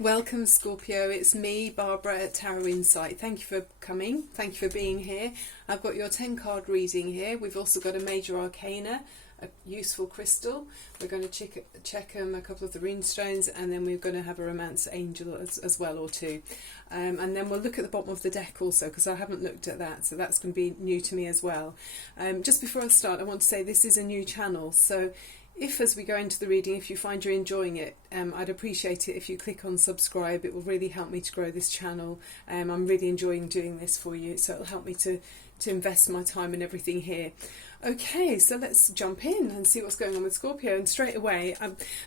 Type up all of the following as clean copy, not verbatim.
Welcome, Scorpio. It's me, Barbara at Tarot Insight. Thank you for coming. Thank you for being here. I've got your 10 card reading here. We've also got a major arcana, a useful crystal. We're going to check a couple of the rune stones, and then we're going to have a romance angel as well, or two. And then we'll look at the bottom of the deck also, because I haven't looked at that, so that's going to be new to me as well. Just before I start, I want to say this is a new channel, so if as we go into the reading, if you find you're enjoying it, I'd appreciate it if you click on subscribe. It will really help me to grow this channel. I'm really enjoying doing this for you, so it'll help me to invest my time and everything here. Okay, so let's jump in and see what's going on with Scorpio. And straight away,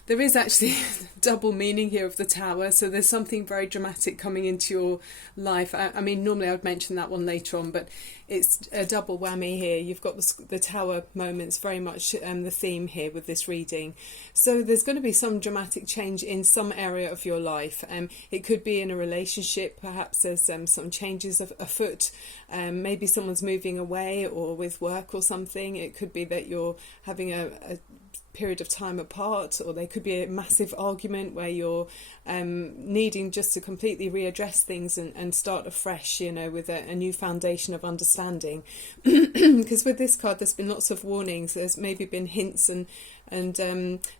there is actually double meaning here of the Tower. So there's something very dramatic coming into your life. I mean, normally I would mention that one later on, but it's a double whammy here. You've got the Tower moments, very much the theme here with this reading. So there's going to be some dramatic change in some area of your life. It could be in a relationship. Perhaps there's some changes afoot. Maybe someone's moving away, or with work or something. It could be that you're having a period of time apart, or there could be a massive argument where you're needing just to completely readdress things and start afresh, you know, with a new foundation of understanding. Because with this card, there's been lots of warnings. There's maybe been hints and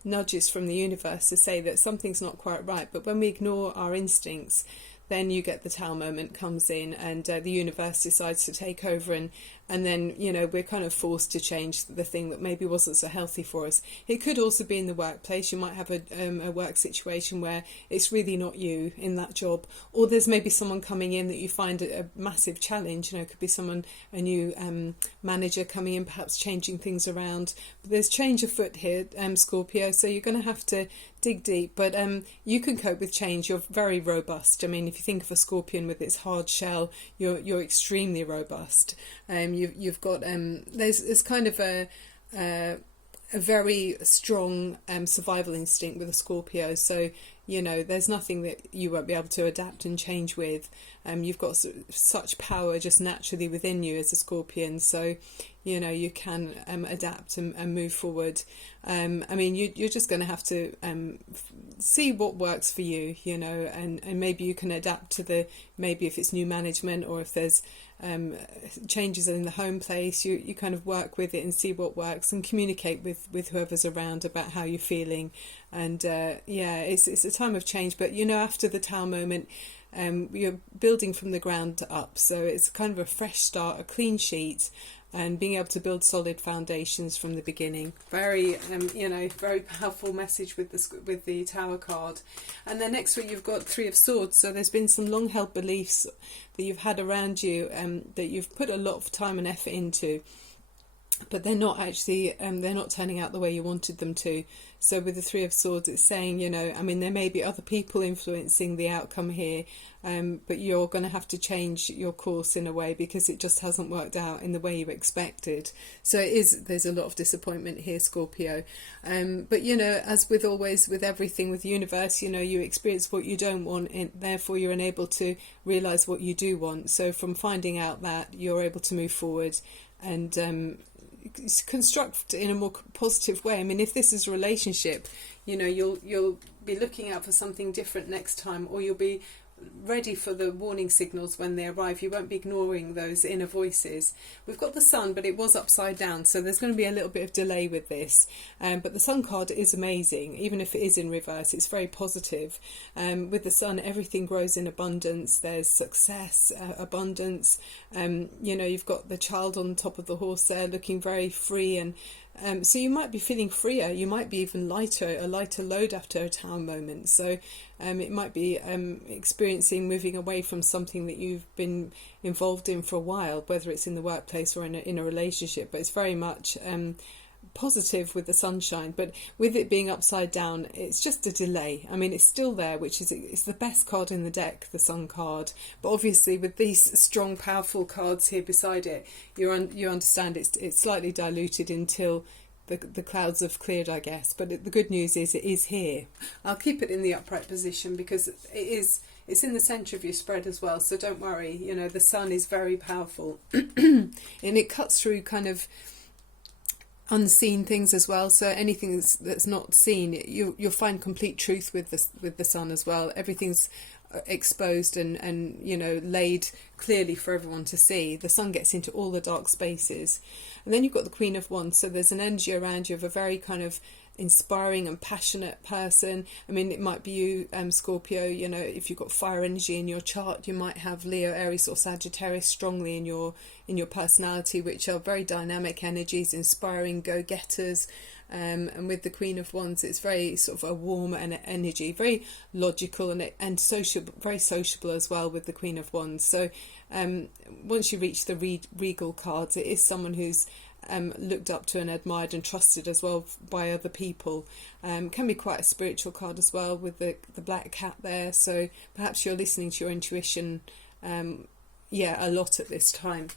nudges from the universe to say that something's not quite right. But when we ignore our instincts, then you get the Tower moment comes in, and the universe decides to take over, and then, you know, we're kind of forced to change the thing that maybe wasn't so healthy for us. It could also be in the workplace. You might have a work situation where it's really not you in that job, or there's maybe someone coming in that you find a massive challenge. You know, it could be someone, a new manager coming in, perhaps changing things around. But there's change afoot here, Scorpio, so you're going to have to dig deep, but you can cope with change. You're very robust. I mean, if you think of a scorpion with its hard shell, you're extremely robust. You've got there's kind of a very strong survival instinct with a Scorpio. So, you know, there's nothing that you won't be able to adapt and change with. You've got such power just naturally within you as a Scorpion. So, you know, you can adapt and move forward. I mean, you're just going to have to see what works for you, you know, and maybe you can adapt to maybe if it's new management, or if there's changes in the home place, you kind of work with it and see what works, and communicate with whoever's around about how you're feeling. And yeah, it's a time of change, but, you know, after the Tower moment, you're building from the ground up, so it's kind of a fresh start, a clean sheet, and being able to build solid foundations from the beginning. Very, you know, very powerful message with the Tower card. And then next week you've got Three of Swords. So there's been some long-held beliefs that you've had around you, that you've put a lot of time and effort into, but they're not actually, they're not turning out the way you wanted them to. So with the Three of Swords, it's saying, you know, I mean, there may be other people influencing the outcome here, but you're going to have to change your course in a way, because it just hasn't worked out in the way you expected. So there's a lot of disappointment here, Scorpio. But, you know, as with always, with everything, with the universe, you know, you experience what you don't want, and therefore you're unable to realise what you do want. So from finding out that, you're able to move forward and construct in a more positive way. I mean, if this is a relationship, you know, you'll be looking out for something different next time, or you'll be ready for the warning signals when they arrive. You won't be ignoring those inner voices. We've got the Sun, but it was upside down, so there's going to be a little bit of delay with this. But the Sun card is amazing. Even if it is in reverse, it's very positive. With the Sun, everything grows in abundance. There's success, abundance. You know, you've got the child on top of the horse there, looking very free, and so you might be feeling freer. You might be even a lighter load after a Tower moment. So it might be experiencing moving away from something that you've been involved in for a while, whether it's in the workplace or in a relationship. But it's very much positive with the sunshine. But with it being upside down, it's just a delay. I mean, it's still there, it's the best card in the deck, the Sun card. But obviously with these strong, powerful cards here beside it, you understand it's slightly diluted until the clouds have cleared, I guess. But the good news is it is here. I'll keep it in the upright position because it's in the centre of your spread as well, so don't worry. You know, the Sun is very powerful and it cuts through kind of unseen things as well. So anything that's not seen, you'll find complete truth with the sun as well. Everything's exposed and laid clearly for everyone to see. The sun gets into all the dark spaces. And then you've got the Queen of Wands, so there's an energy around you of a very kind of inspiring and passionate person. I mean, it might be you, Scorpio, if you've got fire energy in your chart, you might have Leo, Aries or Sagittarius strongly in your personality, which are very dynamic energies, inspiring go-getters. And with the Queen of Wands, it's very sort of a warm energy, very logical and sociable, very sociable as well with the Queen of Wands. So once you reach the regal cards, it is someone who's looked up to and admired and trusted as well by other people. Can be quite a spiritual card as well with the black cat there. So perhaps you're listening to your intuition a lot at this time.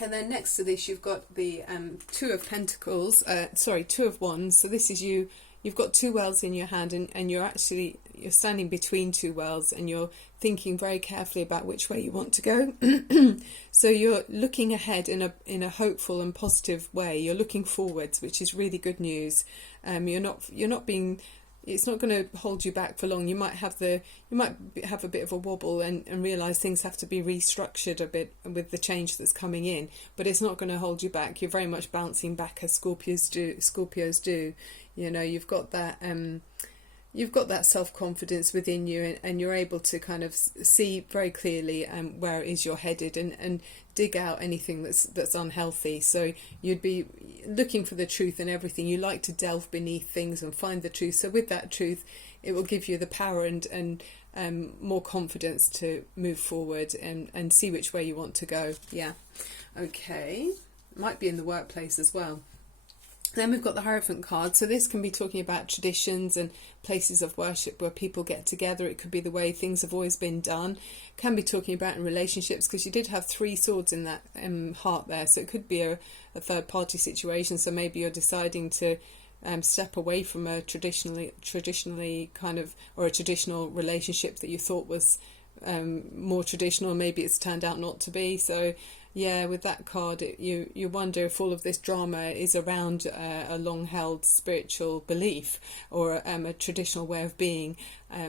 And then next to this, you've got the Two of Wands. So this is you. You've got two wells in your hand, and you're standing between two wells, and you're thinking very carefully about which way you want to go. So you're looking ahead in a hopeful and positive way. You're looking forwards, which is really good news. You're not being. It's not going to hold you back for long. You might have a bit of a wobble and realise things have to be restructured a bit with the change that's coming in, but it's not going to hold you back. You're very much bouncing back as Scorpios do. You've got that self-confidence within you, and you're able to kind of see very clearly where it is you're headed and dig out anything that's unhealthy. So you'd be looking for the truth in everything. You like to delve beneath things and find the truth. So with that truth, it will give you the power and more confidence to move forward and see which way you want to go. Yeah. Okay. Might be in the workplace as well. Then we've got the Hierophant card. So this can be talking about traditions and places of worship where people get together. It could be the way things have always been done. Can be talking about in relationships, because you did have 3 swords in that heart there. So it could be a third party situation. So maybe you're deciding to step away from a traditionally kind of, or a traditional relationship that you thought was more traditional. Maybe it's turned out not to be. So yeah, with that card, you wonder if all of this drama is around a long-held spiritual belief or a traditional way of being.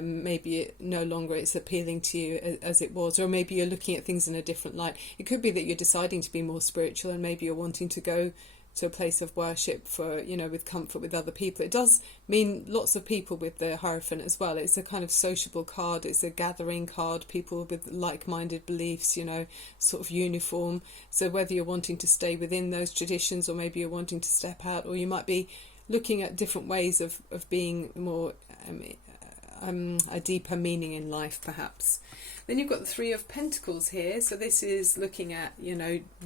Maybe no longer it's appealing to you as it was, or maybe you're looking at things in a different light. It could be that you're deciding to be more spiritual, and maybe you're wanting to go to a place of worship for, with comfort with other people. It does mean lots of people with the Hierophant as well. It's a kind of sociable card. It's a gathering card, people with like-minded beliefs, sort of uniform. So whether you're wanting to stay within those traditions, or maybe you're wanting to step out, or you might be looking at different ways of being more a deeper meaning in life, perhaps. Then you've got the 3 of Pentacles here. So this is looking at,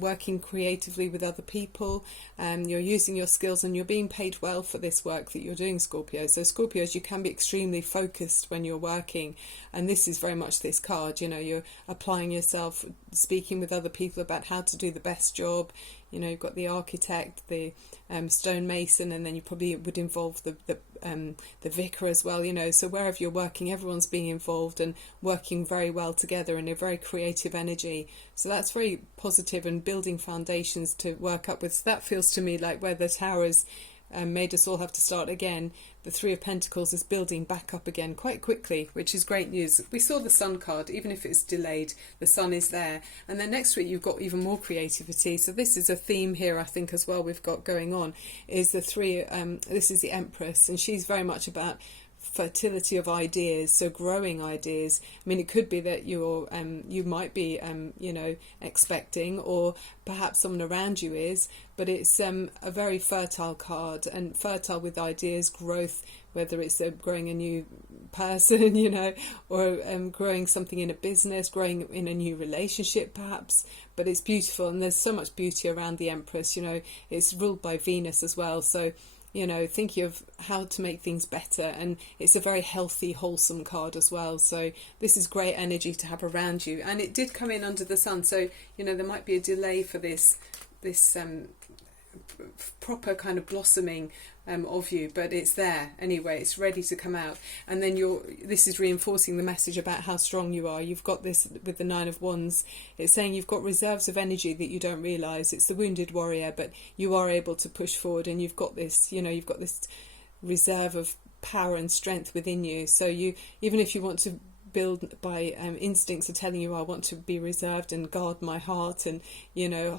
working creatively with other people. You're using your skills and you're being paid well for this work that you're doing, Scorpio. So Scorpios, you can be extremely focused when you're working. And this is very much this card. You're applying yourself, speaking with other people about how to do the best job. You've got the architect, the stonemason, and then you probably would involve the vicar as well. So wherever you're working, everyone's being involved and working very well together in a very creative energy. So that's very positive and building foundations to work up with. So that feels to me like where the towers made us all have to start again. The 3 of Pentacles is building back up again quite quickly, which is great news. We saw the Sun card, even if it's delayed, the Sun is there. And then next week you've got even more creativity. So this is a theme here, I think, as well we've got going on, is the 3, this is the Empress, and she's very much about fertility of ideas, so growing ideas. I mean, it could be that you might be expecting, or perhaps someone around you is, but it's a very fertile card, and fertile with ideas, growth, whether it's growing a new person, or growing something in a business, growing in a new relationship perhaps. But it's beautiful, and there's so much beauty around the Empress. It's ruled by Venus as well, so thinking of how to make things better, and it's a very healthy, wholesome card as well. So this is great energy to have around you, and it did come in under the Sun. So there might be a delay for this proper kind of blossoming of you, but it's there anyway. It's ready to come out. And then this is reinforcing the message about how strong you are. You've got this with the Nine of Wands. It's saying you've got reserves of energy that you don't realise. It's the wounded warrior, but you are able to push forward, and you've got this, you've got this reserve of power and strength within you. So even if you want to build by instincts are telling you I want to be reserved and guard my heart and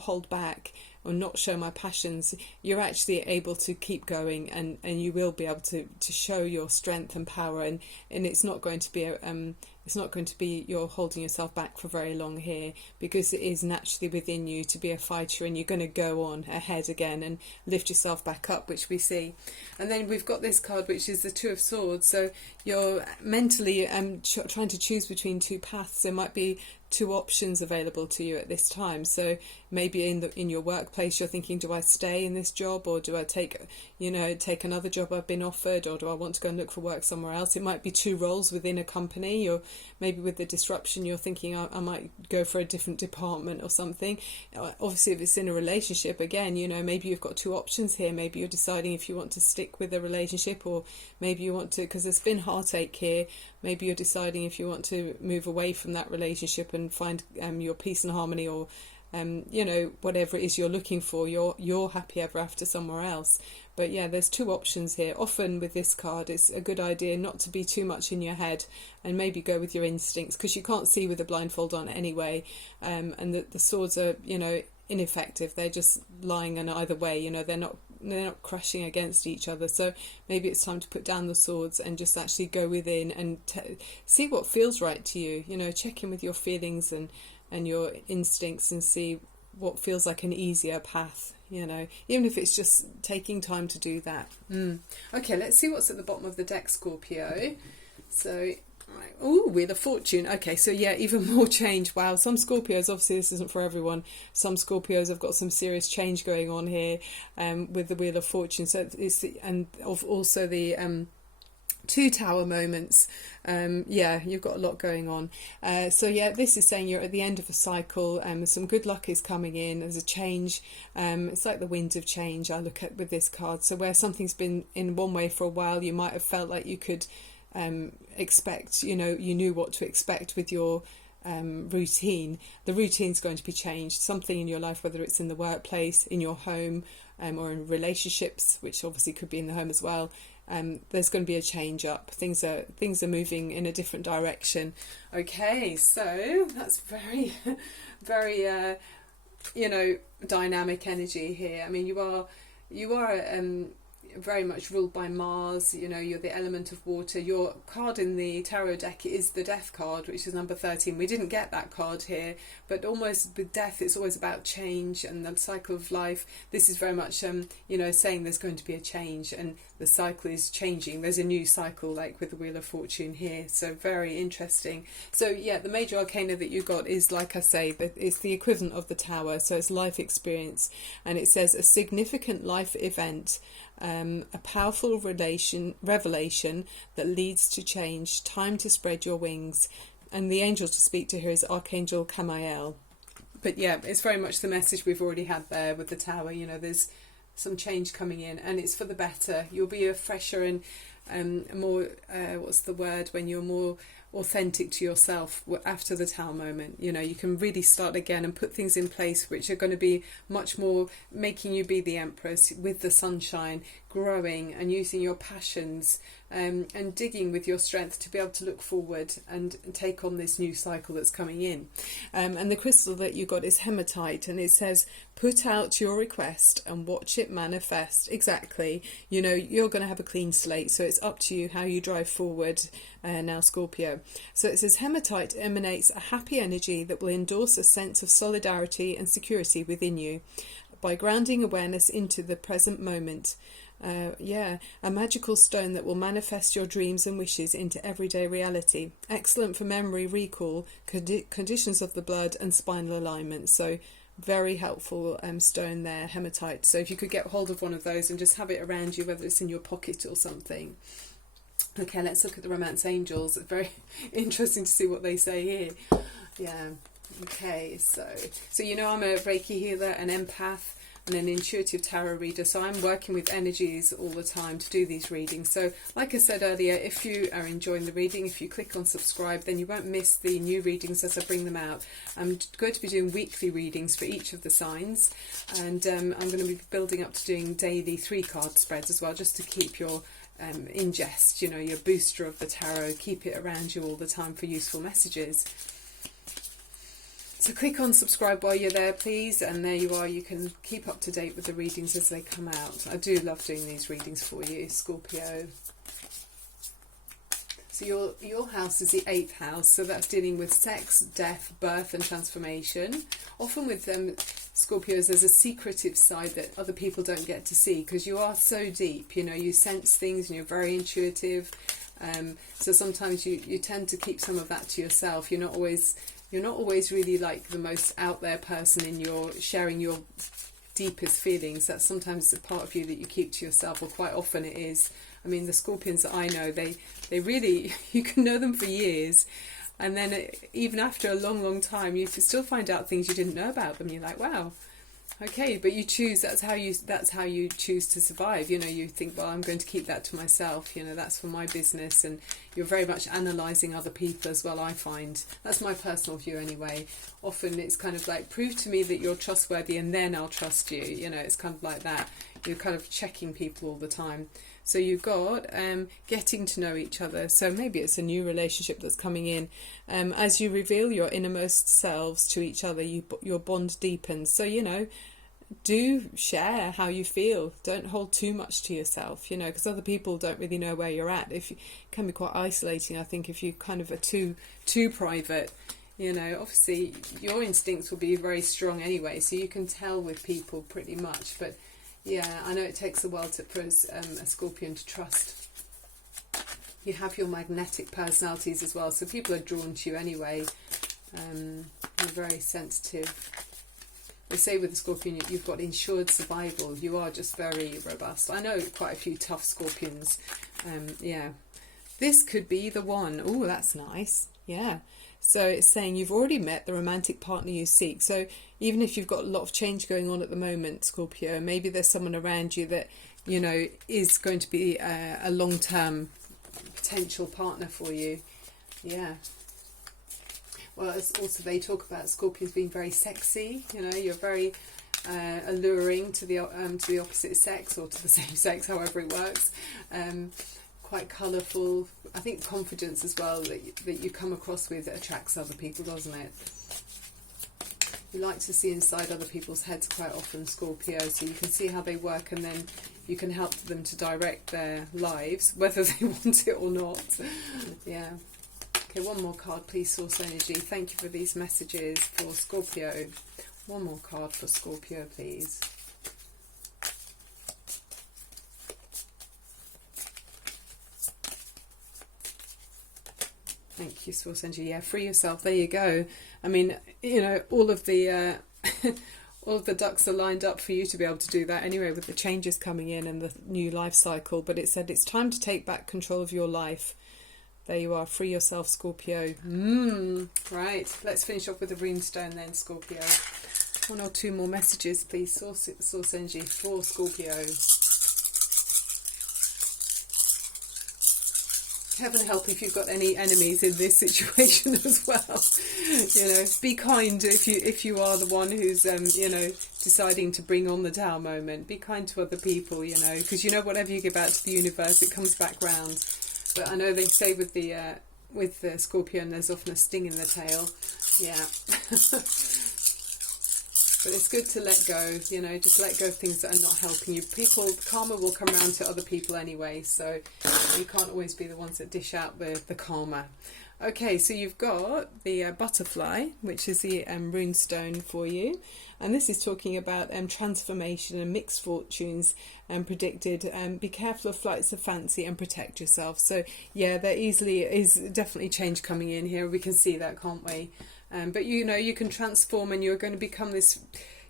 hold back or not show my passions, you're actually able to keep going, and you will be able to show your strength and power, and it's not going to be you're holding yourself back for very long here, because it is naturally within you to be a fighter, and you're going to go on ahead again and lift yourself back up, which we see. And then we've got this card, which is the Two of Swords. So you're mentally trying to choose between two paths. There might be two options available to you at this time. So maybe in your workplace you're thinking, do I stay in this job, or do I take another job I've been offered, or do I want to go and look for work somewhere else? It might be two roles within a company, or maybe with the disruption you're thinking I might go for a different department or something. Obviously if it's in a relationship, again, maybe you've got two options here. Maybe you're deciding if you want to stick with a relationship, or maybe you want to, because there's been heartache here, maybe you're deciding if you want to move away from that relationship and find your peace and harmony, or whatever it is you're looking for, your happy ever after somewhere else. But yeah, there's two options here. Often with this card, it's a good idea not to be too much in your head, and maybe go with your instincts, because you can't see with a blindfold on anyway, and the swords are ineffective. They're just lying in either way. They're not crashing against each other. So maybe it's time to put down the swords and just actually go within and see what feels right to you. Check in with your feelings and your instincts, and see what feels like an easier path, even if it's just taking time to do that. Okay, let's see what's at the bottom of the deck, Scorpio. So Wheel of Fortune. Okay, so yeah, even more change. Wow, some Scorpios, obviously this isn't for everyone, some Scorpios have got some serious change going on here with the Wheel of Fortune. So also the two tower moments. You've got a lot going on. So yeah, this is saying you're at the end of a cycle, some good luck is coming in. There's a change. It's like the winds of change I look at with this card. So where something's been in one way for a while, you might have felt like you could expect, you knew what to expect with your routine. The routine's going to be changed. Something in your life, whether it's in the workplace, in your home, or in relationships, which obviously could be in the home as well. There's going to be a change up. Things are moving in a different direction. Okay, so that's very, very, dynamic energy here. I mean, you are very much ruled by Mars. You're the element of water. Your card in the tarot deck is the Death card, which is number 13. We didn't get that card here, but almost with death, it's always about change and the cycle of life. This is very much, saying there's going to be a change, and the cycle is changing. There's a new cycle, like with the Wheel of Fortune here. So very interesting. So yeah, the major arcana that you got is, like I say, it's the equivalent of the Tower. So it's life experience, and it says a significant life event. A powerful revelation that leads to change, time to spread your wings. And the angel to speak to here is Archangel Camael. But yeah, it's very much the message we've already had there with the Tower. There's some change coming in, and it's for the better. You'll be a fresher and more, what's the word, when you're more authentic to yourself after the Tower moment. You can really start again and put things in place which are going to be much more making you be the Empress, with the sunshine, growing and using your passions, and digging with your strength to be able to look forward and take on this new cycle that's coming in. And the crystal that you got is hematite, and it says put out your request and watch it manifest. Exactly. You're going to have a clean slate, so it's up to you how you drive forward now, Scorpio. So it says hematite emanates a happy energy that will endorse a sense of solidarity and security within you by grounding awareness into the present moment. A magical stone that will manifest your dreams and wishes into everyday reality. Excellent for memory recall, conditions of the blood and spinal alignment. So very helpful stone there, hematite. So if you could get hold of one of those and just have it around you, whether it's in your pocket or something. Okay, let's look at the Romance Angels. It's very interesting to see what they say here. Yeah. Okay, so I'm a Reiki healer, an empath. and an intuitive tarot reader, so I'm working with energies all the time to do these readings. So like I said earlier, if you are enjoying the reading, if you click on subscribe, then you won't miss the new readings as I bring them out. I'm going to be doing weekly readings for each of the signs, and I'm going to be building up to doing daily 3-card spreads as well, just to keep your ingest, you know, your booster of the tarot, keep it around you all the time for useful messages. So click on subscribe while you're there, please, and there you are. You can keep up to date with the readings as they come out. I do love doing these readings for you, Scorpio. So your house is the 8th house, so that's dealing with sex, death, birth and transformation. Often with Scorpios, there's a secretive side that other people don't get to see, because you are so deep, you know, you sense things and you're very intuitive. So sometimes you tend to keep some of that to yourself. You're not always really like the most out there person in your sharing your deepest feelings. That's sometimes a part of you that you keep to yourself, or quite often it is. I mean, the Scorpions that I know, they really, you can know them for years, and then even after a long time, you still find out things you didn't know about them. You're like, wow, okay, but you choose. That's how you choose to survive. You know, you think, well, I'm going to keep that to myself. You know, that's for my business, and you're very much analysing other people as well. I find that's my personal view anyway. Often it's kind of like, prove to me that you're trustworthy, and then I'll trust you. You know, it's kind of like that. You're kind of checking people all the time. So you've got getting to know each other. So maybe it's a new relationship that's coming in. As you reveal your innermost selves to each other, your bond deepens. So, you know, do share how you feel. Don't hold too much to yourself, you know, because other people don't really know where you're at. It can be quite isolating, I think, if you kind of are too private. You know, obviously your instincts will be very strong anyway, so you can tell with people pretty much. But yeah, I know it takes a while for a Scorpion to trust. You have your magnetic personalities as well, so people are drawn to you anyway. You're very sensitive. They say with the Scorpion, you've got insured survival. You are just very robust. I know quite a few tough Scorpions. Yeah, this could be the one. Oh, that's nice. Yeah. So it's saying you've already met the romantic partner you seek. So even if you've got a lot of change going on at the moment, Scorpio, maybe there's someone around you that, you know, is going to be a long-term potential partner for you. Yeah. Well, it's also they talk about Scorpions being very sexy. You know, you're very alluring to the opposite sex, or to the same sex, however it works. Quite colourful. I think confidence as well that you come across with attracts other people, doesn't it? You like to see inside other people's heads quite often, Scorpio, so you can see how they work, and then you can help them to direct their lives, whether they want it or not. Yeah. Okay, one more card, please, Source Energy. Thank you for these messages for Scorpio. One more card for Scorpio, please. Thank you, Source Energy. Yeah, free yourself. There you go. I mean, you know, all of the ducks are lined up for you to be able to do that anyway, with the changes coming in and the new life cycle. But it said it's time to take back control of your life. There you are. Free yourself, Scorpio. Right. Let's finish off with the runestone then, Scorpio. One or two more messages, please. Source Energy for Scorpio. Heaven help if you've got any enemies in this situation as well. You know, be kind if you are the one who's you know, deciding to bring on the Tao moment. Be kind to other people, you know, because you know, whatever you give out to the universe, it comes back round. But I know they say with the Scorpion, there's often a sting in the tail. Yeah. But it's good to let go, you know, just let go of things that are not helping you. Karma will come around to other people anyway, so you can't always be the ones that dish out the karma. Okay, so you've got the butterfly, which is the runestone for you. And this is talking about transformation and mixed fortunes predicted. Be careful of flights of fancy and protect yourself. So, yeah, there is definitely change coming in here. We can see that, can't we? But, you know, you can transform, and you're going to become this,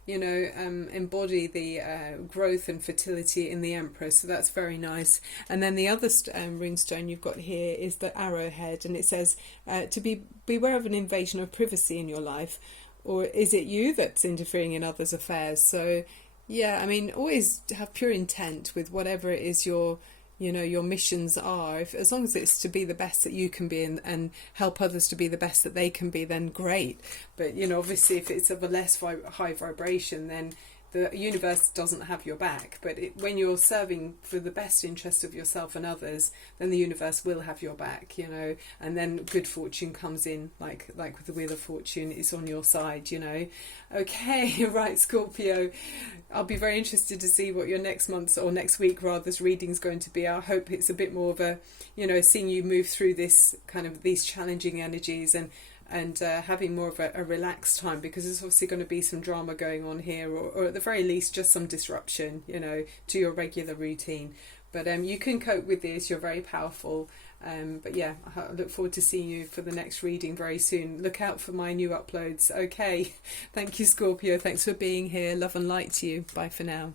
you know, embody the growth and fertility in the Empress. So that's very nice. And then the other runestone you've got here is the arrowhead. And it says to beware of an invasion of privacy in your life. Or is it you that's interfering in others' affairs? So, Yeah, I mean, always have pure intent with whatever it is your, you know, your missions are. If, as long as it's to be the best that you can be, and help others to be the best that they can be, then great. But, you know, obviously if it's of a less high vibration, then the universe doesn't have your back. But when you're serving for the best interest of yourself and others, then the universe will have your back, you know, and then good fortune comes in, like with the Wheel of Fortune, it's on your side, you know. Okay, right, Scorpio, I'll be very interested to see what your next month's, or next week rather's, reading's going to be. I hope it's a bit more of a, you know, seeing you move through this kind of, these challenging energies, and having more of a relaxed time, because there's obviously going to be some drama going on here, or at the very least just some disruption, you know, to your regular routine. But you can cope with this, you're very powerful. But yeah, I look forward to seeing you for the next reading very soon. Look out for my new uploads. Okay, thank you, Scorpio, thanks for being here. Love and light to you. Bye for now.